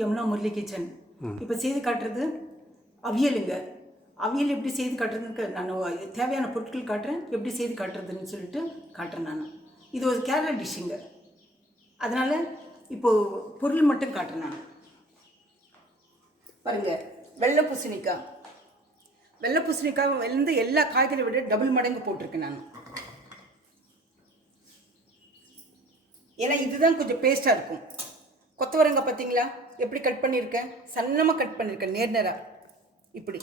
Yamuna Murali kitchen. இப்போ செய்து காட்டுறது அவியலுங்க. அவியல் எப்படி செய்து காட்டுறதுன்னு நான் தேவையான பொருட்கள் காட்டுறேன், எப்படி செய்து காட்டுறதுன்னு சொல்லிட்டு காட்டுறேன் நான். இது ஒரு கேரளா டிஷ்ஷுங்க, அதனால் இப்போது பொருள் மட்டும் காட்டுறேன் நான். பாருங்கள், வெள்ளை பூசணிக்காய். வெள்ளை பூசணிக்காய் வந்து எல்லா காய்கறி விட டபுள் மடங்கு போட்டிருக்கேன் நான். ஏன்னா இதுதான் கொஞ்சம் பேஸ்ட்டாக இருக்கும். கொத்தவரங்காய் பார்த்தீங்களா எப்படி கட் பண்ணியிருக்கேன், சன்னமாக கட் பண்ணியிருக்கேன், நேராக இப்படி.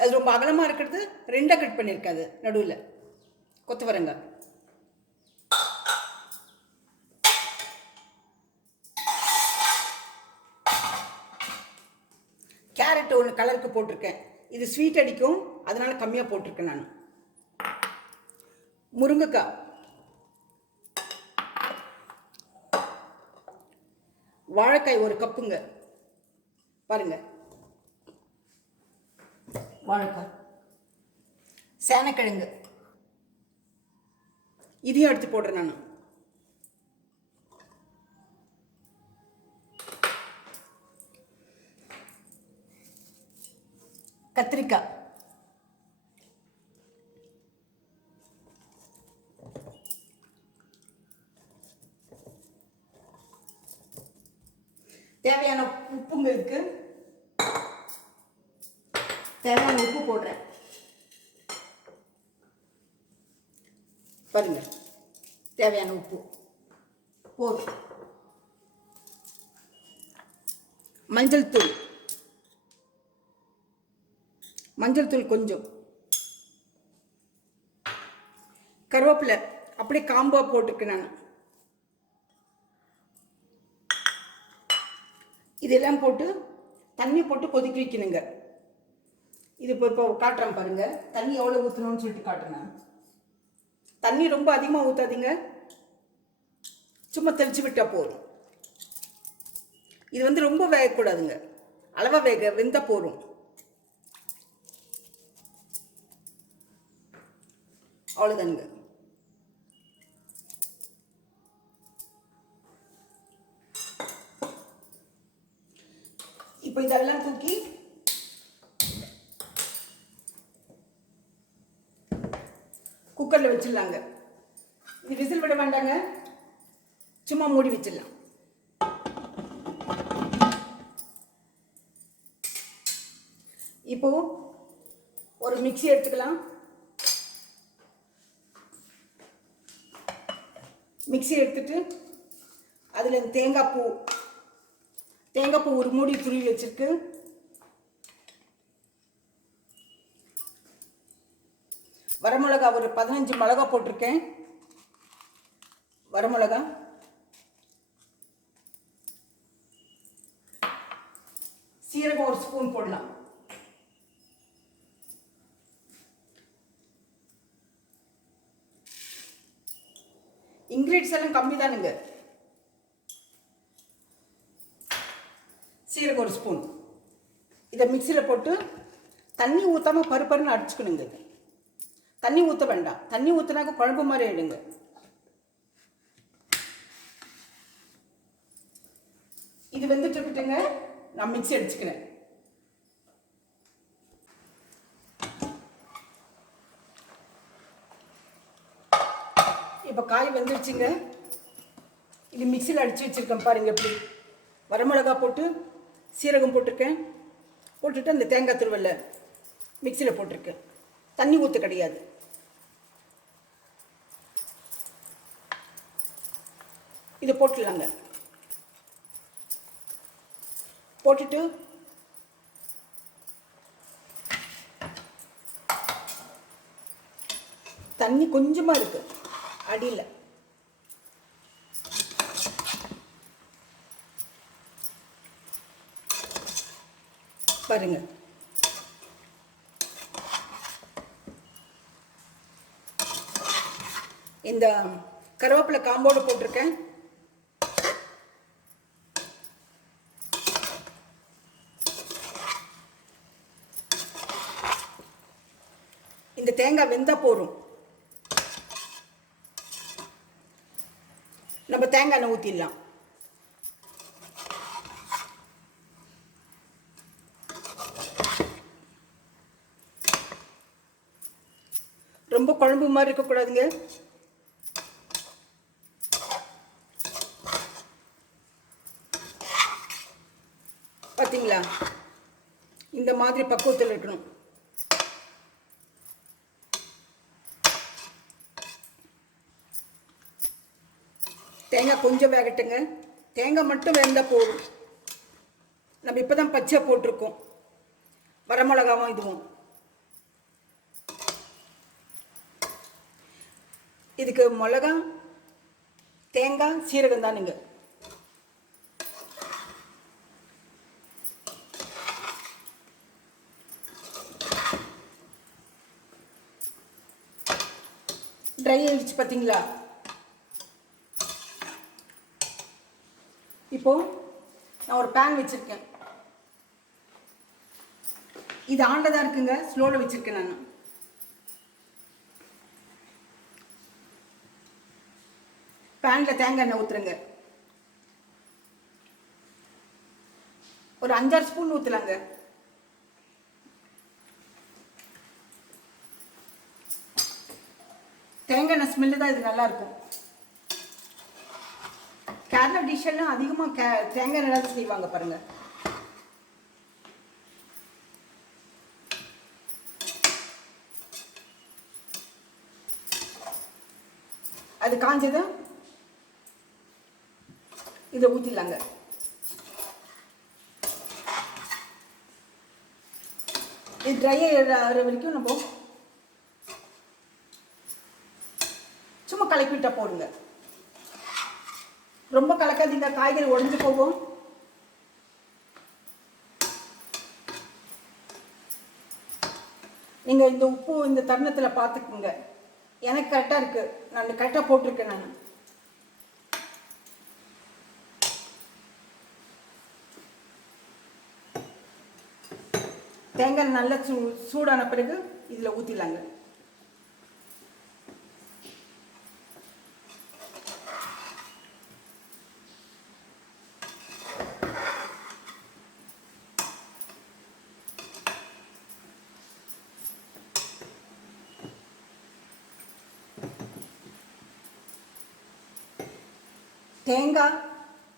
அது ரொம்ப அகலமாக இருக்கிறது ரெண்டாக கட் பண்ணியிருக்கேன். அது நடுவில் கொத்தவரங்காய். கேரட் ஒன்று கலருக்கு போட்டிருக்கேன், இது ஸ்வீட் அடிக்கும், அதனால கம்மியாக போட்டிருக்கேன் நான். முருங்கைக்காய், வாழைக்காய் ஒரு கப்புங்க. பாருங்க, வாழைக்காய், சேனக்கிழங்கு இதையும் எடுத்து போடுறேன் நான். கத்திரிக்காய், தேவையான உப்புங்க இருக்கு, தேவையான உப்பு போடுறேன். பாருங்க, தேவையான உப்பு போதும். மஞ்சள் தூள், மஞ்சள் தூள் கொஞ்சம். கருவேப்பிலை அப்படியே காம்பா போட்டுருக்கேன் நான். இதெல்லாம் போட்டு தண்ணி போட்டு கொதிக்க வைக்கணுங்க. இது இப்போ காட்டுறேன் பாருங்க, தண்ணி எவ்வளோ ஊற்றணும்னு சொல்லிட்டு காட்டுறேன். தண்ணி ரொம்ப அதிகமாக ஊற்றாதீங்க, சும்மா தெளிச்சு விட்டா போதும். இது வந்து ரொம்ப வேகக்கூடாதுங்க, அளவாக வெந்த போதும். அவ்வளோதானுங்க. இப்போ இதெல்லாம் தூக்கி குக்கரில் வச்சிடலாங்க. இது விசில் விட வேண்டாங்க, சும்மா மூடி வச்சிடலாம். இப்போ ஒரு மிக்ஸி எடுத்துக்கலாம். மிக்ஸி எடுத்துட்டு அதில் தேங்காய் பூ ஒரு மூடி துருவி வச்சிருக்கு. வரமிளகா ஒரு 15 மிளகா போட்டிருக்கேன். வரமிளகா, சீரகம் ஒரு ஸ்பூன் போடலாம். இன்கிரீடியன்ஸ் எல்லாம் கம்மி தானுங்க. சீரகம் ஒரு ஸ்பூன். இதை மிக்சியில் போட்டு தண்ணி ஊற்றாமல் பருப்பருன்னு அடிச்சுக்கணுங்க. தண்ணி ஊற்ற வேண்டாம், தண்ணி ஊற்றினாக்க குழம்பு மாதிரி ஆயிடுங்க. இது வெந்துட்டு இருக்கட்டுங்க, நான் மிக்ஸி அடிச்சுக்கிறேன். இப்போ காய் வெந்துடுச்சுங்க. இது மிக்சியில் அடித்து வச்சுருக்கேன் பாருங்க. எப்படி வரமிளகா போட்டு சீரகம் போட்டிருக்கேன், போட்டுட்டு அந்த தேங்காய் துருவல்ல மிக்சியில் போட்டிருக்கேன். தண்ணி ஊற்ற கிடையாது. இதை போட்டுடலாங்க. போட்டுட்டு தண்ணி கொஞ்சமாக இருக்கு அடியில். பாருங்க, இந்த கருவேப்பிலை காம்போடு போட்டிருக்கேன். இந்த தேங்காய் வெந்தா போதும். நம்ம தேங்காய் எண்ணெய் ஊற்றிடலாம். ரொம்ப குழம்பு மாதிரி இருக்கக்கூடாதுங்க. பார்த்தீங்களா, இந்த மாதிரி பக்குவத்தில் இருக்கணும். தேங்காய் கொஞ்சம் வேகட்டுங்க. தேங்காய் மட்டும் வெந்தால் போதும். நம்ம இப்போ தான் பச்சை போட்டிருக்கோம், வரமிளகாவும் இதுவும். இதுக்கு மிளகா, தேங்காய், சீரகம் தானுங்க. ட்ரை ஆயிடுச்சு பார்த்தீங்களா. இப்போ நான் ஒரு பேன் வச்சுருக்கேன். இது ஆண்டதாக இருக்குங்க, ஸ்லோவில் வச்சுருக்கேன் நான். பேனில் தேங்காய் எண்ணெய் ஊற்றுறேங்க. ஒரு 5-6 ஸ்பூன் ஊற்றலாங்க. தேங்காய் எண்ணெய் ஸ்மெல்லு தான் இது நல்லாயிருக்கும். கேரளா டிஷ்ஷெல்லாம் அதிகமாக தேங்காய் எண்ணெய் தான் செய்வாங்க பாருங்கள். அது காஞ்சதும் இதை ஊற்றிடலாங்க. இது ட்ரை ஆகிற வரைக்கும் நம்ம சும்மா கலக்கி விட்டால் போடுங்க. ரொம்ப கலக்காதீங்க, காய்கறி உடஞ்சி போகும். நீங்கள் இந்த உப்பு இந்த தருணத்தில் பார்த்துக்குங்க. எனக்கு கரெக்டாக இருக்குது, நான் கரெக்டாக போட்டிருக்கேன். நான் தேங்காய் நல்லா சூடான பிறகு இதில் ஊற்றிடலாங்க.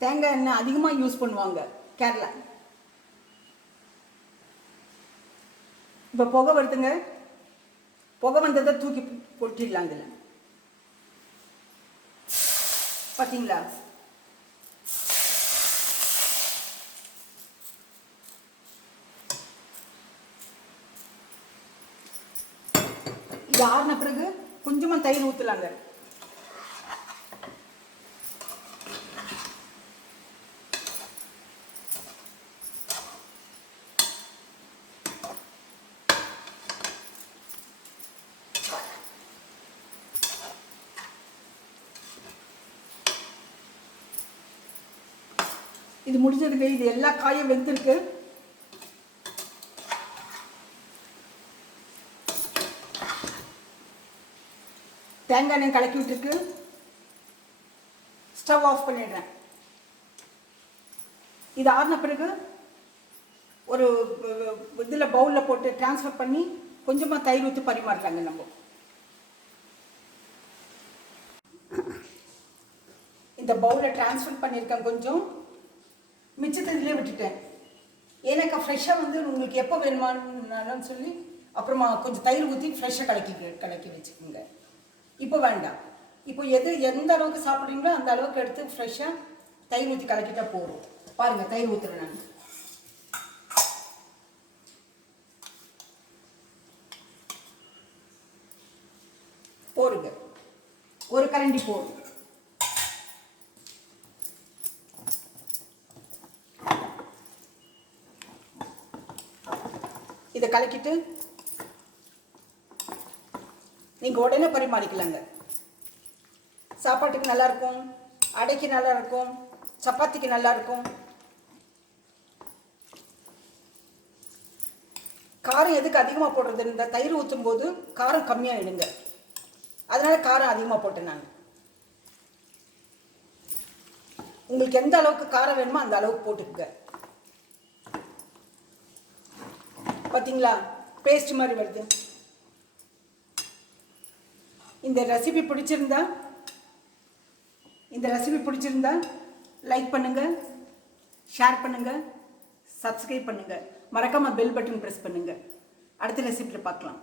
தேங்காய் எண்ணெய் அதிகமாக யூஸ் பண்ணுவாங்க கேரளா. இப்போ புகை வருதுங்க. புகை வந்ததை தூக்கி கொட்டிடலாம் இதில். பார்த்தீங்களா, இது ஆறின பிறகு கொஞ்சமாக தயிர் ஊற்றலாங்க. இது முடிஞ்சதுக்கு இது எல்லா காயும் வெந்திருக்கு. தேங்காய் எண்ணெய் கலக்கி விட்டுருக்கு. ஸ்டவ் ஆஃப் பண்ணிடுறேன். இது ஆறின பிறகு ஒரு இதில் பவுலில் போட்டு ட்ரான்ஸ்ஃபர் பண்ணி கொஞ்சமாக தயிர் ஊற்றி பரிமாறுறாங்க. நம்ம இந்த பவுலில் ட்ரான்ஸ்ஃபர் பண்ணியிருக்கேன். கொஞ்சம் மிச்சத்தை இதிலே விட்டுட்டேன். ஏன்னாக்கா ஃப்ரெஷ்ஷாக வந்து உங்களுக்கு எப்போ வேணுமான்னு சொல்லி அப்புறமா கொஞ்சம் தயிர் ஊற்றி ஃப்ரெஷ்ஷாக கலக்கி வச்சுக்கோங்க. இப்போ வேண்டாம். இப்போ எந்த அளவுக்கு சாப்பிட்றீங்களோ அந்த அளவுக்கு எடுத்து ஃப்ரெஷ்ஷாக தயிர் ஊற்றி கலக்கிட்டால் போதும். பாருங்கள், தயிர் ஊற்றுறேன் நான். போடுங்க, ஒரு கரண்டி போடும். இதை கலக்கிட்டு நீங்கள் உடனே பரிமாறிக்கலாங்க. சாப்பாட்டுக்கு நல்லாயிருக்கும், அடைக்கு நல்லாயிருக்கும், சப்பாத்திக்கு நல்லாயிருக்கும். காரம் எதுக்கு அதிகமாக போடுறது, இந்த தயிர் ஊற்றும் போது காரம் கம்மியாகிடுங்க. அதனால் காரம் அதிகமாக போட்டேன் நான். உங்களுக்கு எந்த அளவுக்கு காரம் வேணுமோ அந்த அளவுக்கு போட்டுக்குங்க. பார்த்தீங்களா, பேஸ்ட் மாதிரி வருது. இந்த ரெசிபி பிடிச்சிருந்தா லைக் பண்ணுங்கள், ஷேர் பண்ணுங்கள், சப்ஸ்கிரைப் பண்ணுங்கள், மறக்காமல் பெல் பட்டன் ப்ரெஸ் பண்ணுங்கள். அடுத்த ரெசிபியில் பார்க்கலாம்.